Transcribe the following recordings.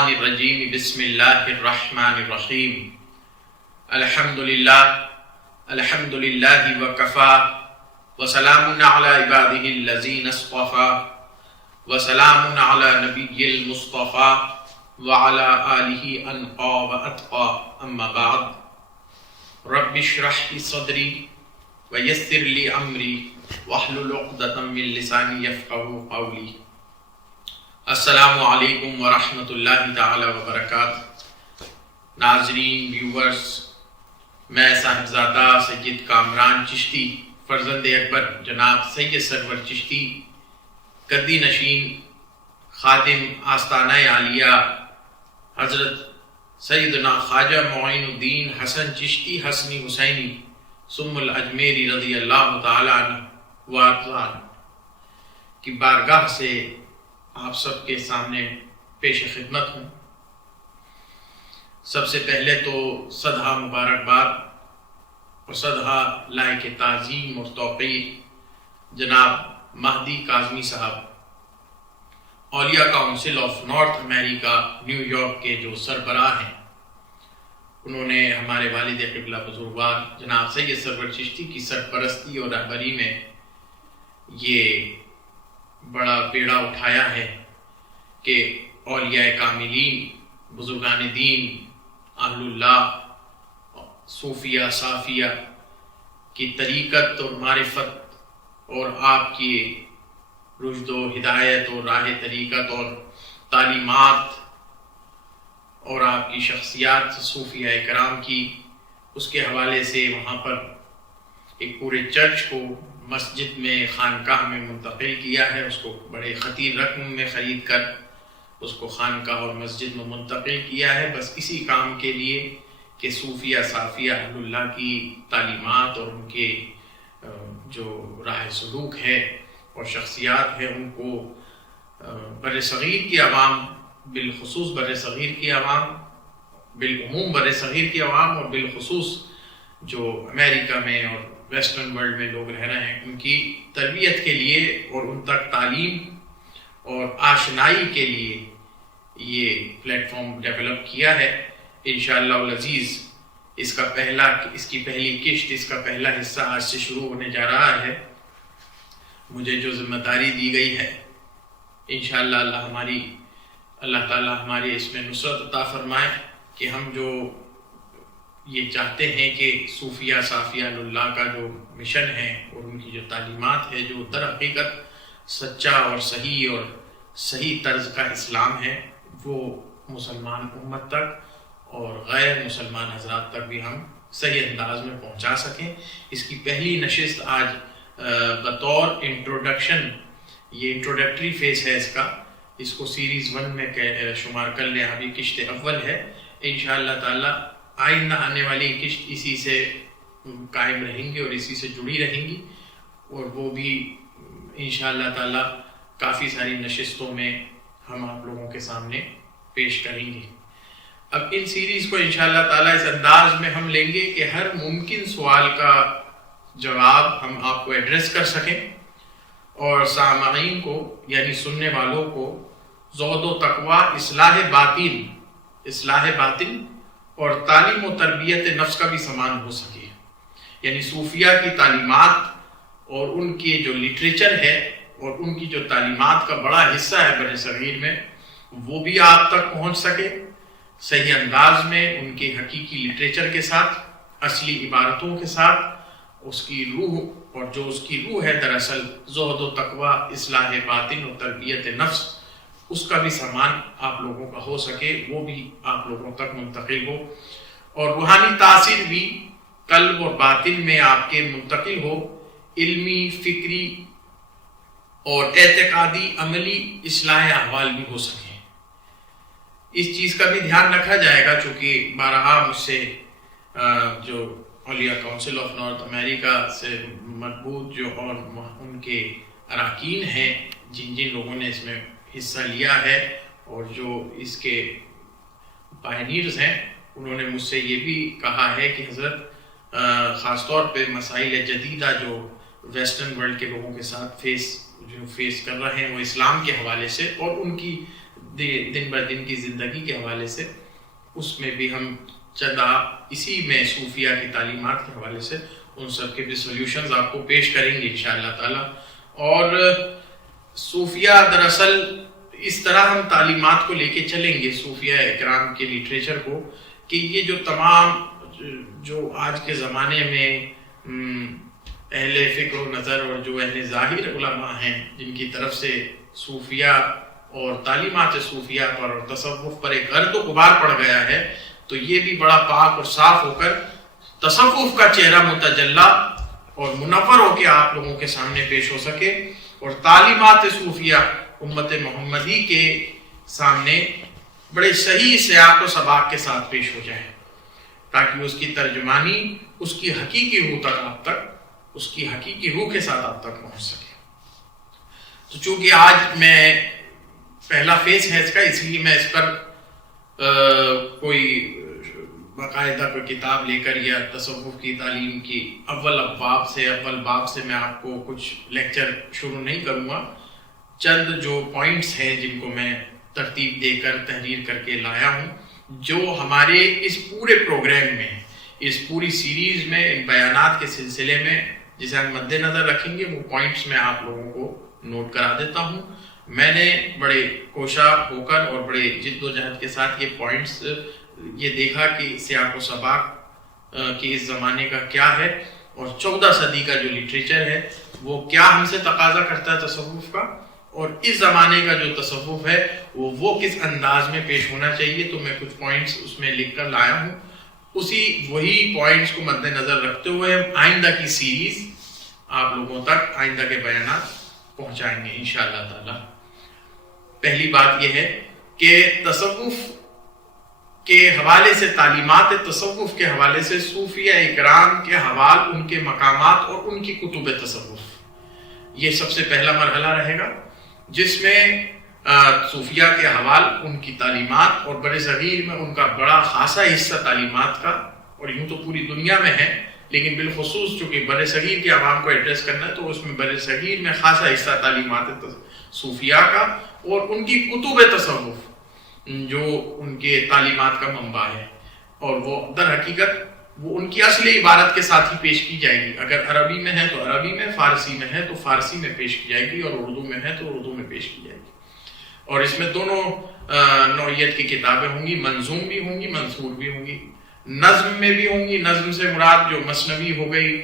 الشیطان الرجیم بسم اللہ الرحمن الرحیم الحمدللہ وکفا وسلام علی عبادہ الذین اصطفیٰ وسلام علی نبی المصطفیٰ وعلی آلہ انقا واتقا اما بعد رب اشرح لی صدری ویسر لی امری واحلل عقدۃ من لسانی یفقہوا قولی۔ السلام علیکم ورحمۃ اللہ تعالی وبرکاتہ۔ ناظرین، ویورز، میں صاحبزادہ سید کامران چشتی فرزند اکبر جناب سید سرور چشتی قدی نشین خادم آستانہ عالیہ حضرت سیدنا خواجہ معین الدین حسن چشتی حسنی حسینی ثم الاجمیری رضی اللہ تعالی عنہ وارضاہ کی بارگاہ سے آپ سب کے سامنے پیش خدمت ہوں۔ سب سے پہلے تو صدہا مبارکباد اور صدہا لائق تعظیم اور توقیر جناب مہدی کاظمی صاحب، اولیاء council of north America new York کے جو سربراہ ہیں، انہوں نے ہمارے والد قبلہ بزرگوار جناب سید سرور چشتی کی سرپرستی اور رہبری میں یہ بڑا بیڑا اٹھایا ہے کہ اولیاء کاملین، بزرگان دین، اہل اللہ، صوفیہ صافیہ کی طریقت اور معرفت اور آپ کی رشد و ہدایت اور راہ طریقت اور تعلیمات اور آپ کی شخصیات صوفیہ کرام کی، اس کے حوالے سے وہاں پر ایک پورے چرچ کو مسجد میں خانقاہ میں منتقل کیا ہے، اس کو بڑے خطیر رقم میں خرید کر اس کو خانقاہ اور مسجد میں منتقل کیا ہے، بس اسی کام کے لیے کہ صوفیہ صافیہ اہل اللہ کی تعلیمات اور ان کے جو راہ سلوک ہے اور شخصیات ہیں ان کو بر صغیر کی عوام، بالخصوص بر صغیر کی عوام، بالعموم بر صغیر کی عوام اور بالخصوص جو امریکہ میں اور ویسٹرن ورلڈ میں لوگ رہ رہے ہیں، ان کی تربیت کے لیے اور ان تک تعلیم اور آشنائی کے لیے یہ پلیٹ فارم ڈیولپ کیا ہے۔ انشاءاللہ العزیز اس کی پہلی قسط، اس کا پہلا حصہ آج سے شروع ہونے جا رہا ہے۔ مجھے جو ذمہ داری دی گئی ہے، انشاءاللہ اللہ تعالی ہماری اس میں نصرت عطا فرمائے کہ ہم جو یہ چاہتے ہیں کہ صوفیہ صافیہ اللہ کا جو مشن ہے اور ان کی جو تعلیمات ہے، جو در حقیقت سچا اور صحیح طرز کا اسلام ہے، وہ مسلمان امت تک اور غیر مسلمان حضرات تک بھی ہم صحیح انداز میں پہنچا سکیں۔ اس کی پہلی نشست آج بطور انٹروڈکشن، یہ انٹروڈکٹری فیز ہے اس کو سیریز 1 میں شمار کر لیں، ابھی قسط اول ہے۔ انشاءاللہ تعالی آئندہ آنے والی قسط اسی سے قائم رہیں گی اور اسی سے جڑی رہیں گی، اور وہ بھی انشاءاللہ تعالی کافی ساری نشستوں میں ہم آپ لوگوں کے سامنے پیش کریں گے۔ اب ان سیریز کو انشاءاللہ تعالی اس انداز میں ہم لیں گے کہ ہر ممکن سوال کا جواب ہم آپ کو ایڈریس کر سکیں اور سامعین کو یعنی سننے والوں کو زہد و تقوی، اصلاح باطن اور تعلیم و تربیت نفس کا بھی سامان ہو سکے، یعنی صوفیہ کی تعلیمات اور ان کے جو لٹریچر ہے اور ان کی جو تعلیمات کا بڑا حصہ ہے بر صغیر میں، وہ بھی آپ تک پہنچ سکے صحیح انداز میں، ان کے حقیقی لٹریچر کے ساتھ، اصلی عبارتوں کے ساتھ، اس کی روح، اور جو اس کی روح ہے دراصل زہد و تقوی، اصلاح باطن اور تربیت نفس، اس کا بھی سامان آپ لوگوں کا ہو سکے، وہ بھی آپ لوگوں تک منتقل ہو، اور روحانی تاثیر بھی قلب اور باطن میں آپ کے منتقل ہو، علمی، فکری اور اعتقادی عملی اصلاح احوال بھی ہو سکیں۔ اس چیز کا بھی دھیان رکھا جائے گا، چونکہ بارہا مجھ سے جو اولیاء کاؤنسل آف نارتھ امریکہ سے مربوط جو اور ان کے اراکین ہیں، جن لوگوں نے اس میں حصہ لیا ہے اور جو اس کے پائنیئرز ہیں، انہوں نے مجھ سے یہ بھی کہا ہے کہ حضرت خاص طور پہ مسائل جدیدہ جو ویسٹرن ورلڈ کے لوگوں کے ساتھ فیس کر رہے ہیں وہ اسلام کے حوالے سے اور ان کی دن بر دن کی زندگی کے حوالے سے، اس میں بھی ہم چند اسی میں صوفیہ کی تعلیمات کے حوالے سے ان سب کے بھی سولوشنز آپ کو پیش کریں گے انشاءاللہ تعالی۔ اور صوفیہ دراصل اس طرح ہم تعلیمات کو لے کے چلیں گے صوفیہ اکرام کے لٹریچر کو، کہ یہ جو تمام جو آج کے زمانے میں اہل فکر و نظر اور جو اہل ظاہر علماء ہیں جن کی طرف سے صوفیہ اور تعلیمات صوفیہ پر اور تصوف پر ایک گرد و غبار پڑ گیا ہے، تو یہ بھی بڑا پاک اور صاف ہو کر تصوف کا چہرہ متجلی اور منور ہو کے آپ لوگوں کے سامنے پیش ہو سکے، اور تعلیمات صوفیہ امت محمدی کے سامنے بڑے صحیح سیاق و سباق کے ساتھ پیش ہو جائے، تاکہ اس کی ترجمانی اس کی حقیقی روح تک آپ تک، اس کی حقیقی روح کے ساتھ آپ تک پہنچ سکے۔ تو چونکہ آج میں پہلا فیس ہے اس کا، اس لیے میں اس پر کوئی باقاعدہ کوئی کتاب لے کر یا تصوف کی تعلیم کی اول باب سے میں آپ کو کچھ لیکچر شروع نہیں کروں گا۔ چند جو پوائنٹس ہیں جن کو میں ترتیب دے کر تحریر کر کے لایا ہوں، جو ہمارے اس پورے پروگرام میں، اس پوری سیریز میں، ان بیانات کے سلسلے میں جسے ہم مد نظر رکھیں گے، وہ پوائنٹس میں آپ لوگوں کو نوٹ کرا دیتا ہوں۔ میں نے بڑے کوشاں ہو کر اور بڑے جد و جہد کے ساتھ یہ پوائنٹس یہ دیکھا کہ سیاق و سباق کہ اس زمانے کا کیا ہے، اور 14 صدی کا جو لٹریچر ہے وہ کیا ہم سے تقاضا کرتا ہے تصوف کا، اور اس زمانے کا جو تصوف ہے وہ کس انداز میں پیش ہونا چاہیے۔ تو میں کچھ پوائنٹس اس میں لکھ کر لایا ہوں، وہی پوائنٹس کو مد نظر رکھتے ہوئے ہم آئندہ کی سیریز آپ لوگوں تک آئندہ کے بیانات پہنچائیں گے انشاءاللہ تعالی۔ پہلی بات یہ ہے کہ تصوف کے حوالے سے، تعلیمات تصوف کے حوالے سے صوفیہ اکرام کے حوال، ان کے مقامات اور ان کی کتب تصوف، یہ سب سے پہلا مرحلہ رہے گا، جس میں صوفیہ کے حوال، ان کی تعلیمات، اور بر صغیر میں ان کا بڑا خاصا حصہ تعلیمات کا، اور یوں تو پوری دنیا میں ہے لیکن بالخصوص چونکہ بر صغیر کے عوام کو ایڈریس کرنا ہے تو اس میں بر صغیر میں خاصا حصہ تعلیمات صوفیہ کا اور ان کی کتب تصوف جو ان کے تعلیمات کا منبع ہے، اور وہ در حقیقت وہ ان کی اصل عبارت کے ساتھ ہی پیش کی جائے گی۔ اگر عربی میں ہے تو عربی میں، فارسی میں ہے تو فارسی میں پیش کی جائے گی، اور اردو میں ہے تو اردو میں پیش کی جائے گی۔ اور اس میں دونوں نوعیت کی کتابیں ہوں گی، منظوم بھی ہوں گی، منثور بھی ہوں گی، نظم میں بھی ہوں گی۔ نظم سے مراد جو مثنوی ہو گئی،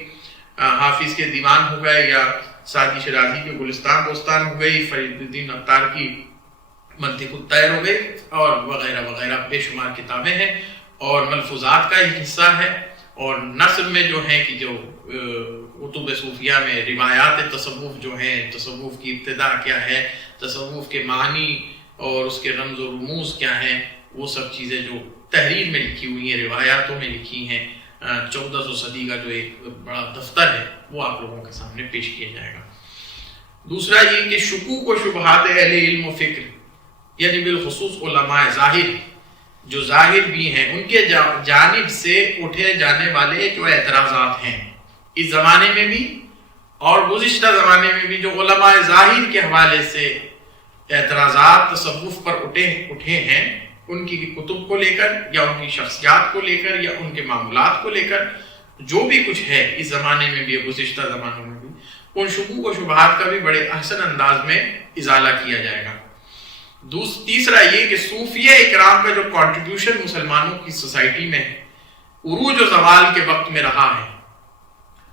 حافظ کے دیوان ہو گئے، یا سعدی شیرازی کے گلستان بوستان ہو گئی، فرید الدین عطار کی منطق الطیر ہو گئی، اور وغیرہ وغیرہ بے شمار کتابیں ہیں، اور ملفوظات کا ایک حصہ ہے۔ اور نثر میں جو ہیں کہ جو کتب صوفیہ میں روایات تصوف جو ہیں، تصوف کی ابتدا کیا ہے، تصوف کے معنی اور اس کے رمز و رموز کیا ہیں، وہ سب چیزیں جو تحریر میں لکھی ہوئی ہیں، روایاتوں میں لکھی ہیں، 1400 صدی کا جو ایک بڑا دفتر ہے وہ آپ لوگوں کے سامنے پیش کیا جائے گا۔ دوسرا یہ کہ شکوک و شبہات اہل علم و فکر، یعنی بالخصوص علماء ظاہر، جو ظاہر بھی ہیں، ان کے جانب سے اٹھے جانے والے جو اعتراضات ہیں اس زمانے میں بھی اور گزشتہ زمانے میں بھی، جو علماء ظاہر کے حوالے سے اعتراضات تصوف پر اٹھے ہیں، ان کی کتب کو لے کر یا ان کی شخصیات کو لے کر یا ان کے معاملات کو لے کر، جو بھی کچھ ہے اس زمانے میں بھی گزشتہ زمانوں میں بھی، ان شکوک و شبہات کا بھی بڑے احسن انداز میں ازالہ کیا جائے گا۔ تیسرا یہ کہ صوفیہ اکرام کا جو کنٹریبیوشن مسلمانوں کی سوسائٹی میں عروج و زوال کے وقت میں رہا ہے،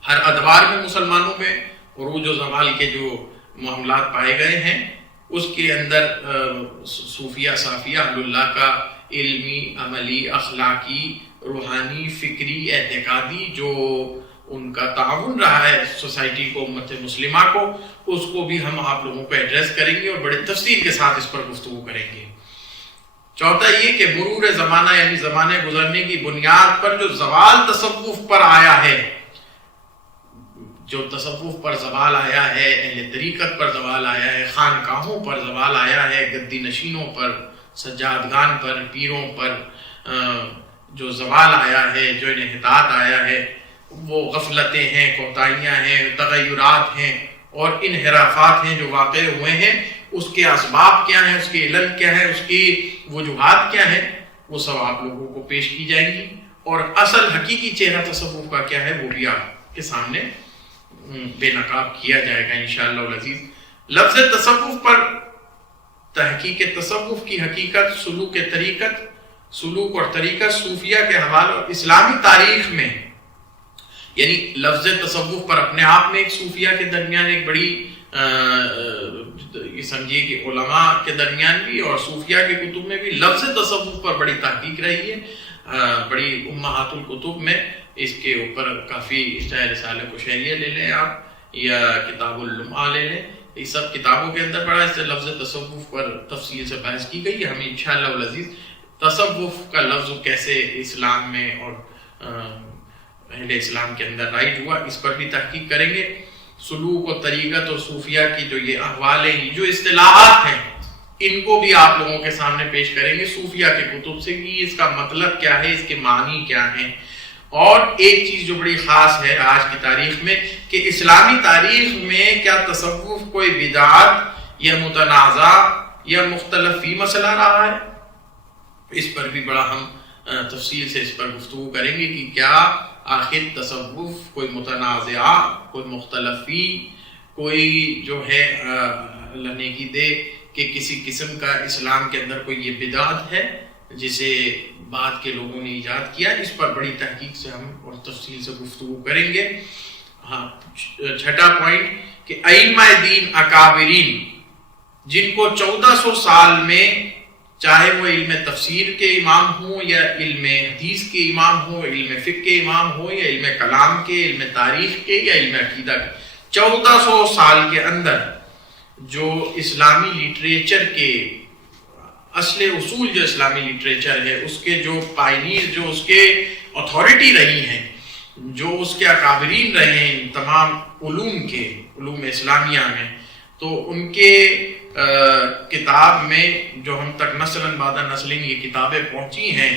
ہر ادوار میں مسلمانوں میں عروج و زوال کے جو معاملات پائے گئے ہیں، اس کے اندر صوفیہ صافیہ اللہ کا علمی، عملی، اخلاقی، روحانی، فکری، اعتقادی جو ان کا تعاون رہا ہے سوسائٹی کو، امت مسلمہ کو، اس کو بھی ہم آپ لوگوں کو ایڈریس کریں گے اور بڑے تفصیل کے ساتھ اس پر گفتگو کریں گے۔ چوتھا یہ کہ مرور زمانہ، یعنی زمانے گزرنے کی بنیاد پر جو زوال تصوف پر آیا ہے، جو تصوف پر زوال آیا ہے، اہل طریقت پر زوال آیا ہے، خانقاہوں پر زوال آیا ہے، گدی نشینوں پر، سجادگان پر، پیروں پر جو زوال آیا ہے، جو انحطاط آیا ہے، وہ غفلتیں ہیں، کوتاہیاں ہیں، تغیرات ہیں اور انحرافات ہیں جو واقع ہوئے ہیں، اس کے اسباب کیا ہیں، اس کے علل کیا ہے، اس کی وجوہات کیا ہیں، وہ سب آپ لوگوں کو پیش کی جائیں گی، اور اصل حقیقی چہرہ تصوف کا کیا ہے وہ بھی آپ کے سامنے بے نقاب کیا جائے گا انشاءاللہ العزیز۔ لفظ تصوف پر تحقیق تصوف کی حقیقت، سلوک اور طریقت صوفیہ کے حوالے اور اسلامی تاریخ میں، یعنی لفظ تصوف پر اپنے آپ میں ایک صوفیہ کے درمیان ایک بڑی یہ سمجھیے کہ علماء کے درمیان بھی اور صوفیہ کے کتب میں بھی لفظ تصوف پر بڑی تحقیق رہی ہے، بڑی امہات الکتب میں اس کے اوپر کافی، چاہے رسالہ کشیریہ لے لیں آپ یا کتاب اللمعہ لے لیں، یہ سب کتابوں کے اندر پڑھا، اس سے لفظ تصوف پر تفصیل سے بحث کی گئی ہے۔ ہمیں انشاءاللہ العزیز تصوف کا لفظ کیسے اسلام میں اور اہل اسلام کے اندر رائج ہوا، اس پر بھی تحقیق کریں گے۔ سلوک و طریقت اور صوفیہ کی جو یہ احوال ہیں، جو اصطلاحات ہیں، ان کو بھی آپ لوگوں کے سامنے پیش کریں گے صوفیہ کے کتب سے کہ اس کا مطلب کیا ہے، اس کے معنی کیا ہیں۔ اور ایک چیز جو بڑی خاص ہے آج کی تاریخ میں کہ اسلامی تاریخ میں کیا تصوف کوئی بدعت یا متنازع یا مختلف فی مسئلہ رہا ہے، اس پر بھی بڑا ہم تفصیل سے اس پر گفتگو کریں گے کہ کیا آخر تصوف کوئی متنازع، کوئی مختلفی، کوئی جو ہے اللہ نیکی دے کہ کسی قسم کا اسلام کے اندر کوئی یہ بدعت ہے جسے بعد کے لوگوں نے ایجاد کیا، اس پر بڑی تحقیق سے ہم اور تفصیل سے گفتگو کریں گے۔ ہاں، چھٹا پوائنٹ کہ ائمہ دین اکابرین جن کو 1400 سال میں، چاہے وہ علم تفسیر کے امام ہوں یا علم حدیث کے امام ہوں، علم فقہ کے امام ہوں یا علم کلام کے، علم تاریخ کے یا علم عقیدہ کے، 1400 سال کے اندر جو اسلامی لٹریچر کے اصل اصول، جو اسلامی لٹریچر ہے اس کے جو پائنیر، جو اس کے اتھارٹی رہی ہیں، جو اس کے اکابرین رہے ہیں تمام علوم کے، علوم اسلامیہ میں، تو ان کے کتاب میں جو ہم تک نسلاً بعد نسلیں یہ کتابیں پہنچی ہیں،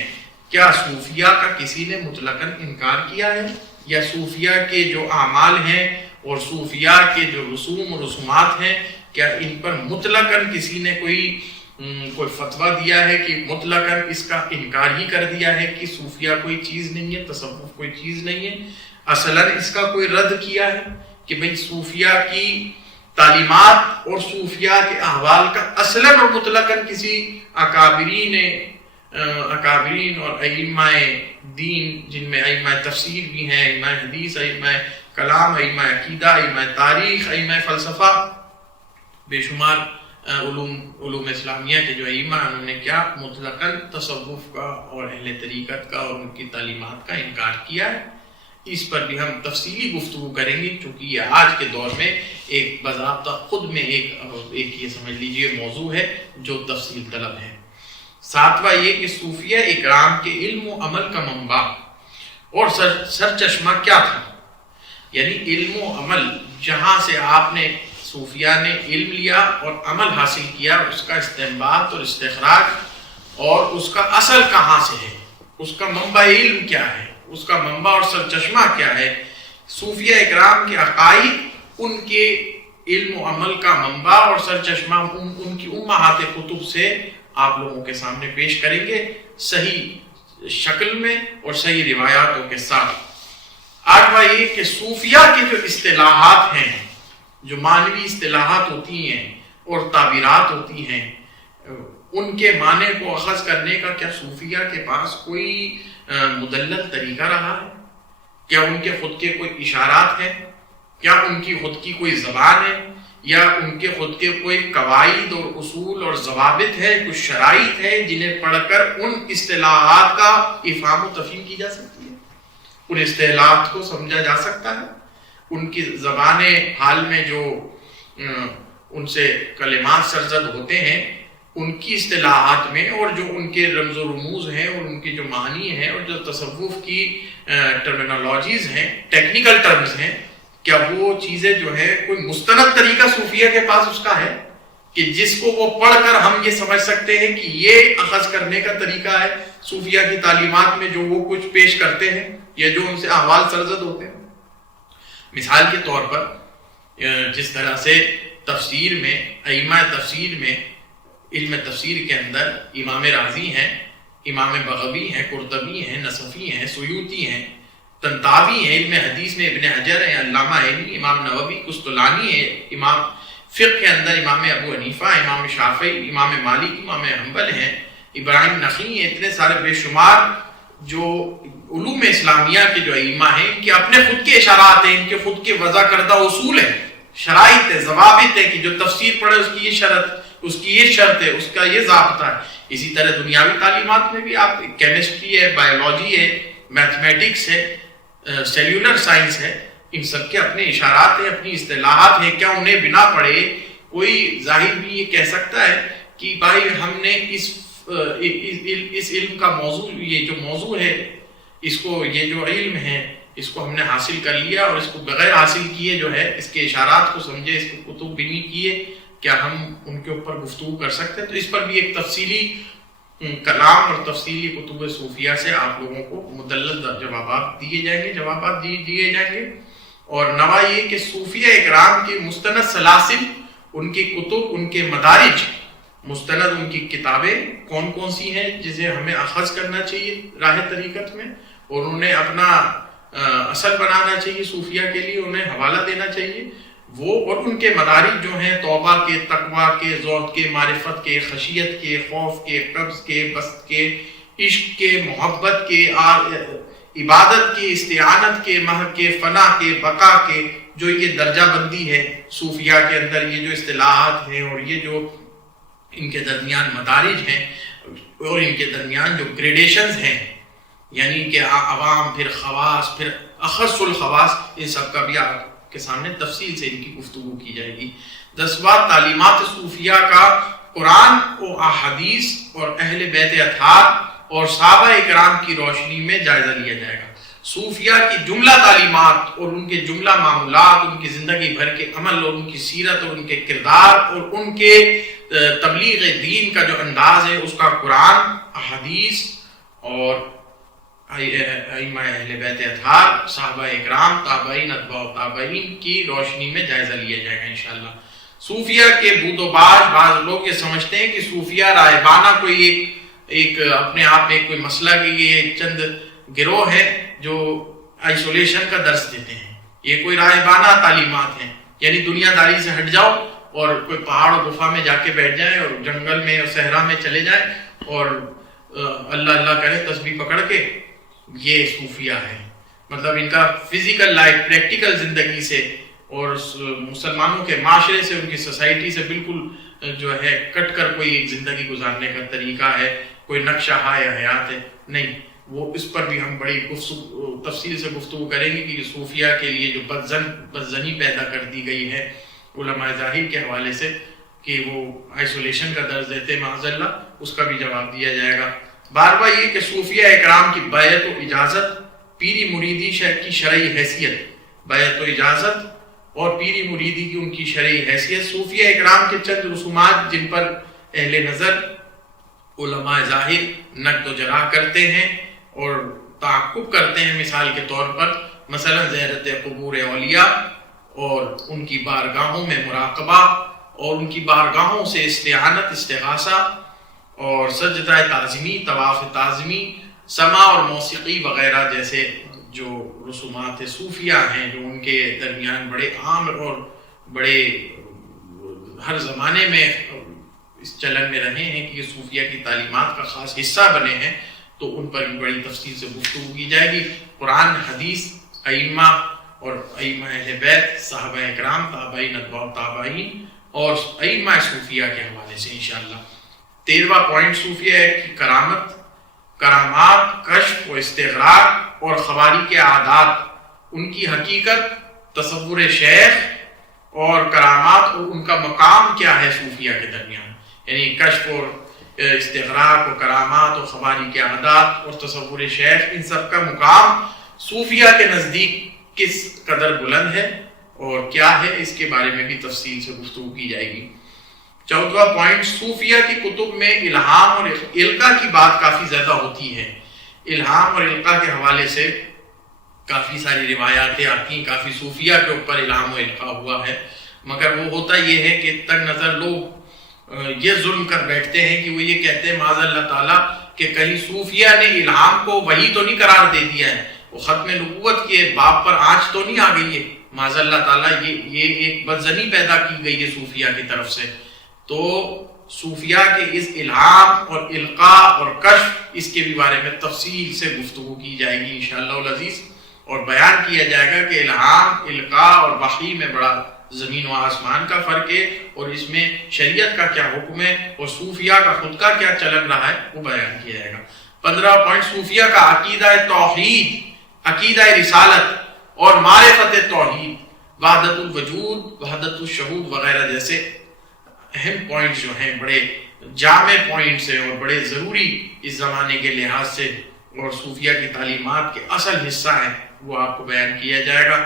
کیا صوفیہ کا کسی نے مطلقاً انکار کیا ہے؟ یا صوفیہ کے جو اعمال ہیں اور صوفیہ کے جو رسوم و رسومات ہیں، کیا ان پر مطلقاً کسی نے کوئی فتویٰ دیا ہے کہ مطلقاً اس کا انکار ہی کر دیا ہے کہ صوفیہ کوئی چیز نہیں ہے، تصوف کوئی چیز نہیں ہے؟ اصلاً اس کا کوئی رد کیا ہے کہ بھئی صوفیہ کی تعلیمات اور صوفیہ کے احوال کا اصلاً اور مطلقاً کسی اکابرین اور ائمہ دین، جن میں ائمہ تفسیر بھی ہیں، ائمہ حدیث، ائمہ کلام، ائمہ عقیدہ، ائمہ تاریخ، ائمہ فلسفہ، بے شمار علوم اسلامیہ کے جو ائمہ انہوں نے کیا مطلقاً تصوف کا اور اہل طریقت کا اور ان کی تعلیمات کا انکار کیا ہے؟ اس پر بھی ہم تفصیلی گفتگو کریں گے، چونکہ یہ آج کے دور میں ایک باضابطہ خود میں ایک یہ سمجھ لیجئے موضوع ہے جو تفصیل طلب ہے۔ ساتواں یہ کہ صوفیہ اکرام کے علم و عمل کا منبع اور سرچشمہ کیا تھا، یعنی علم و عمل جہاں سے آپ نے صوفیہ نے علم لیا اور عمل حاصل کیا، اس کا استنباط اور استخراج اور اس کا اصل کہاں سے ہے، اس کا منبع علم کیا ہے، اس کا منبع اور سرچشمہ کیا ہے۔ صوفیہ اکرام کے عقائد ان کے علم و عمل کا منبع اور سرچشمہ ان کی امہات کتب سے آپ لوگوں کے سامنے پیش کریں گے، صحیح شکل میں اور صحیح روایاتوں کے ساتھ۔ آٹھواں یہ کہ صوفیہ کی جو اصطلاحات ہیں، جو معنوی اصطلاحات ہوتی ہیں اور تعبیرات ہوتی ہیں، ان کے معنی کو اخذ کرنے کا کیا صوفیہ کے پاس کوئی مدلل طریقہ رہا ہے؟ کیا ان کے خود کے کوئی اشارات ہیں؟ کیا ان کی خود کی کوئی زبان ہے؟ یا ان کے خود کے کوئی قواعد اور اصول اور ضوابط ہے، کچھ شرائط ہے جنہیں پڑھ کر ان اصطلاحات کا افہام و تفہیم کی جا سکتی ہے، ان اصطلاحات کو سمجھا جا سکتا ہے؟ ان کی زبان حال میں جو ان سے کلمات سرزد ہوتے ہیں، ان کی اصطلاحات میں، اور جو ان کے رمز و رموز ہیں اور ان کے جو معنی ہیں اور جو تصوف کی ٹرمینالوجیز ہیں، ٹیکنیکل ٹرمز ہیں، کیا وہ چیزیں جو ہے کوئی مستند طریقہ صوفیہ کے پاس اس کا ہے کہ جس کو وہ پڑھ کر ہم یہ سمجھ سکتے ہیں کہ یہ اخذ کرنے کا طریقہ ہے صوفیہ کی تعلیمات میں جو وہ کچھ پیش کرتے ہیں یا جو ان سے احوال سرزد ہوتے ہیں؟ مثال کے طور پر جس طرح سے تفسیر میں، ائمہ تفسیر میں، علم تفسیر کے اندر امام رازی ہیں، امام بغوی ہیں، قرطبی ہیں، نصفی ہیں، سیوطی ہیں، طنطاوی ہیں، علم حدیث میں ابن حجر ہیں، علامہ عینی، امام نووی، قسطلانی ہے، امام فقہ کے اندر امام ابو حنیفہ، امام شافعی، امام مالک، امام حنبل ہیں، ابراہیم نخعی ہیں، اتنے سارے بے شمار جو علوم اسلامیہ کے جو ائمہ ہیں، ان کے اپنے خود کے اشارات ہیں، ان کے خود کے وضع کردہ اصول ہیں، شرائط ہے، ضوابط ہے کہ جو تفسیر پڑھے اس کی یہ شرط، اس کی یہ شرط ہے، اس کا یہ ضابطہ ہے۔ اسی طرح دنیاوی تعلیمات میں بھی آپ کیمسٹری ہے، بایولوجی ہے، میتھمیٹکس ہے، سیلولر سائنس ہے، ان سب کے اپنے اشارات ہیں، اپنی اصطلاحات ہیں۔ کیا انہیں بنا پڑھے کوئی ظاہر بھی یہ کہہ سکتا ہے کہ بھائی ہم نے اس علم کا موضوع، یہ جو موضوع ہے، اس کو، یہ جو علم ہے، اس کو ہم نے حاصل کر لیا اور اس کو بغیر حاصل کیے جو ہے اس کے اشارات کو سمجھے، اس کو کتب بینی کیے، کیا ہم ان کے اوپر گفتگو کر سکتے ہیں؟ تو اس پر بھی ایک تفصیلی کلام اور تفصیلی کتب صوفیہ سے آپ لوگوں کو مدلل جوابات دیے جائیں گے۔ اور نوا یہ کہ صوفیہ اکرام کے مستند سلاسل، ان کی کتب، ان کے مدارج، مستند ان کی کتابیں کون کون سی ہیں جسے ہمیں اخذ کرنا چاہیے راہ طریقت میں، اور انہیں اپنا اصل بنانا چاہیے، صوفیہ کے لیے انہیں حوالہ دینا چاہیے وہ، اور ان کے مدارج جو ہیں توبہ کے، تقویٰ کے، زہد کے، معرفت کے، خشیت کے، خوف کے، قبض کے، بسط کے، عشق کے، محبت کے، عبادت کے، استعانت کے، محق کے، فنا کے، بقا کے، جو یہ درجہ بندی ہے صوفیہ کے اندر، یہ جو اصطلاحات ہیں اور یہ جو ان کے درمیان مدارج ہیں اور ان کے درمیان جو گریڈیشنز ہیں، یعنی کہ عوام، پھر خواص، پھر اخص الخواص، ان سب کا بھی آپ کے سامنے تفصیل سے ان کی گفتگو کی جائے گی۔ 10واں تعلیمات صوفیہ کا قرآن و احادیث اور اہل بیت اطہار اور صحابہ اکرام کی روشنی میں جائزہ لیا جائے گا۔ صوفیہ کی جملہ تعلیمات اور ان کے جملہ معمولات، ان کی زندگی بھر کے عمل اور ان کی سیرت اور ان کے کردار اور ان کے تبلیغ دین کا جو انداز ہے، اس کا قرآن، احادیث اور ائمہ اہل بیت اطہار، صحابہ اکرام، تابعین، اتباع تابعین کی روشنی میں جائزہ لیا جائے گا انشاءاللہ۔ صوفیہ کے بود و باش، بعض لوگ یہ سمجھتے ہیں کہ صوفیہ راہبانہ کوئی ایک اپنے آپ میں کوئی مسئلہ کہ یہ چند گروہ ہے جو آئسولیشن کا درس دیتے ہیں، یہ کوئی راہبانہ تعلیمات ہیں، یعنی دنیا داری سے ہٹ جاؤ اور کوئی پہاڑ و گفا میں جا کے بیٹھ جائیں اور جنگل میں اور صحرا میں چلے جائیں اور اللہ اللہ کرے تسبیح پکڑ کے، یہ صوفیہ ہے۔ مطلب ان کا فزیکل لائف، پریکٹیکل زندگی سے اور مسلمانوں کے معاشرے سے، ان کی سوسائٹی سے بالکل جو ہے کٹ کر کوئی ایک زندگی گزارنے کا طریقہ ہے، کوئی نقشہ یا حیات ہے، نہیں۔ وہ اس پر بھی ہم بڑی تفصیل سے گفتگو کریں گے کہ صوفیہ کے لیے جو بدزنی پیدا کر دی گئی ہے علماء ظاہر کے حوالے سے کہ وہ آئسولیشن کا درس دیتے معاذ اللہ، اس کا بھی جواب دیا جائے گا۔ 12واں یہ کہ صوفیہ اکرام کی بیعت و اجازت، پیری مریدی کی شرعی حیثیت، بیعت و اجازت اور پیری مریدی کی ان کی شرعی حیثیت۔ صوفیہ اکرام کے چند رسومات جن پر اہل نظر علماء ظاہر نقد و جراح کرتے ہیں اور تعقب کرتے ہیں، مثال کے طور پر مثلا زیارت قبور اولیاء اور ان کی بارگاہوں میں مراقبہ اور ان کی بارگاہوں سے استعانت، استغاثہ اور سجدہ تعظیمی، طواف تعظیمی، سماع اور موسیقی وغیرہ جیسے جو رسومات صوفیہ ہیں جو ان کے درمیان بڑے عام اور بڑے ہر زمانے میں اس چلن میں رہے ہیں کہ یہ صوفیہ کی تعلیمات کا خاص حصہ بنے ہیں، تو ان پر بھی بڑی تفصیل سے گفتگو کی جائے گی۔ قرآن، حدیث، ائمہ اور ائمہ اہل بیت، صحابہ اکرام، تابعین، اتباع تابعین اور ائمہ صوفیہ کے حوالے سے انشاءاللہ۔ 13واں پوائنٹ صوفیہ ہے کہ کرامت، کرامات، کشف و استغراق اور خواری کے عادات، ان کی حقیقت، تصور شیخ اور کرامات اور ان کا مقام کیا ہے صوفیہ کے درمیان، یعنی کشف اور استغراق اور کرامات اور خواری کے عادات اور تصور شیخ، ان سب کا مقام صوفیہ کے نزدیک کس قدر بلند ہے اور کیا ہے، اس کے بارے میں بھی تفصیل سے گفتگو کی جائے گی۔ 14واں پوائنٹ صوفیہ کی کتب میں الہام اور القاء کی بات کافی زیادہ ہوتی ہے۔ الہام اور القاء کے حوالے سے کافی ساری روایاتیں آتی ہیں، کافی صوفیہ کے اوپر الہام و القاء ہوا ہے۔ مگر وہ ہوتا یہ ہے کہ تنگ نظر لوگ یہ ظلم کر بیٹھتے ہیں کہ وہ یہ کہتے ہیں معاذ اللہ تعالیٰ کہ کہیں صوفیہ نے الہام کو وحی تو نہیں قرار دے دیا ہے، وہ ختم نبوت کے باب پر آنچ تو نہیں آ گئی ہے، معاذ اللہ تعالیٰ یہ ایک بدظنی پیدا کی گئی ہے صوفیہ کی طرف سے۔ تو صوفیہ کے اس الہام اور القاء اور کشف، اس کے بھی بارے میں تفصیل سے گفتگو کی جائے گی انشاءاللہ العزیز، اور بیان کیا جائے گا کہ الہام، القاء اور وحی میں بڑا زمین و آسمان کا فرق ہے، اور اس میں شریعت کا کیا حکم ہے اور صوفیہ کا خود کا کیا چلن رہا ہے وہ بیان کیا جائے گا۔ 15 پوائنٹ صوفیہ کا عقیدہ توحید، عقیدہ رسالت اور معرفت توحید، وحدت الوجود، وحدت الشہود وغیرہ جیسے اہم پوائنٹس جو ہیں، بڑے جامع پوائنٹس ہیں اور بڑے ضروری اس زمانے کے لحاظ سے اور صوفیہ کی تعلیمات کے اصل حصہ ہیں، وہ آپ کو بیان کیا جائے گا۔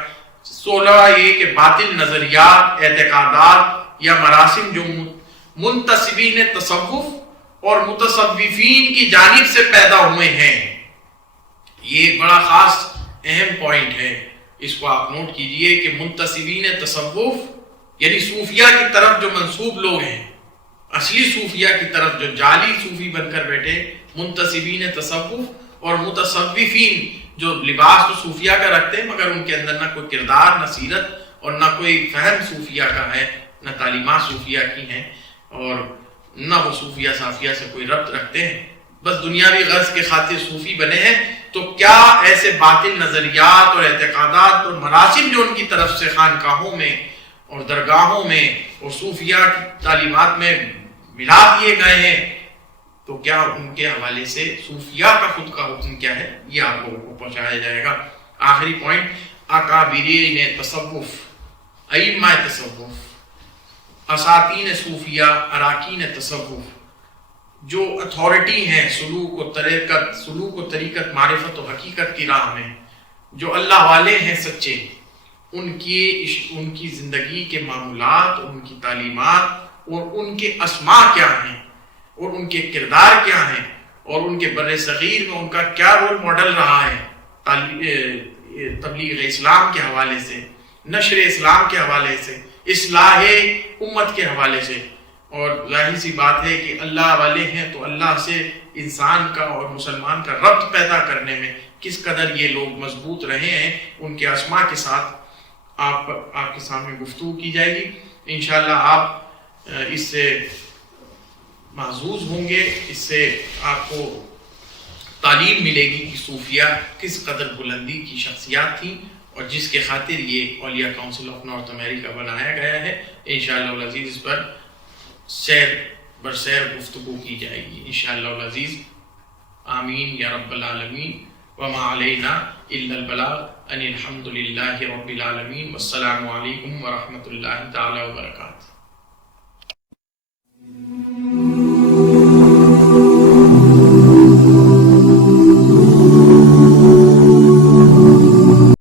16 یہ کہ باطل نظریات، اعتقادات یا مراسم جو منتسبین تصوف اور متصوفین کی جانب سے پیدا ہوئے ہیں، یہ ایک بڑا خاص اہم پوائنٹ ہے، اس کو آپ نوٹ کیجئے کہ منتسبین تصوف یعنی صوفیہ کی طرف جو منسوب لوگ ہیں، اصلی صوفیہ کی طرف جو جعلی صوفی بن کر بیٹھے، منتسبین تصوف اور متصوفین جو لباس تو صوفیہ کا رکھتے ہیں مگر ان کے اندر نہ کوئی کردار، نہ سیرت اور نہ کوئی فہم صوفیہ کا ہے، نہ تعلیمات صوفیہ کی ہیں، اور نہ وہ صوفیہ صافیہ سے کوئی ربط رکھتے ہیں، بس دنیاوی غرض کے خاطر صوفی بنے ہیں۔ تو کیا ایسے باطل نظریات اور اعتقادات اور مراسم جو ان کی طرف سے خانقاہوں میں اور درگاہوں میں اور صوفیہ کی تعلیمات میں ملا دیے گئے ہیں، تو کیا ان کے حوالے سے صوفیہ کا خود کا حکم کیا ہے، یہ آپ لوگوں کو پہنچایا جائے گا۔ آخری پوائنٹ، اکابرین تصوف، ائمہ تصوف، اساطین صوفیہ، اراکین تصوف، جو اتھارٹی ہیں سلوک و طریقت، معرفت و حقیقت کی راہ میں، جو اللہ والے ہیں سچے، ان کی زندگی کے معمولات، ان کی تعلیمات اور ان کے اسماء کیا ہیں اور ان کے کردار کیا ہیں اور ان کے بر صغیر میں ان کا کیا رول ماڈل رہا ہے تبلیغ اسلام کے حوالے سے، نشر اسلام کے حوالے سے، اصلاح امت کے حوالے سے۔ اور ظاہر سی بات ہے کہ اللہ والے ہیں تو اللہ سے انسان کا اور مسلمان کا ربط پیدا کرنے میں کس قدر یہ لوگ مضبوط رہے ہیں، ان کے اسماء کے ساتھ آپ کے سامنے گفتگو کی جائے گی انشاءاللہ۔ آپ اس سے محظوظ ہوں گے، اس سے آپ کو تعلیم ملے گی کہ صوفیہ کس قدر بلندی کی شخصیات تھیں اور جس کے خاطر یہ اولیاء کاؤنسل آف نارتھ امریکہ بنایا گیا ہے۔ انشاءاللہ العزیز اس پر سیر برسیر گفتگو کی جائے گی انشاءاللہ العزیز۔ آمین یا رب العالمین، وما علینا الا البلاغ، ان الحمد للہ رب العالمین، والسلام علیکم ورحمۃ اللہ تعالی وبرکاتہ۔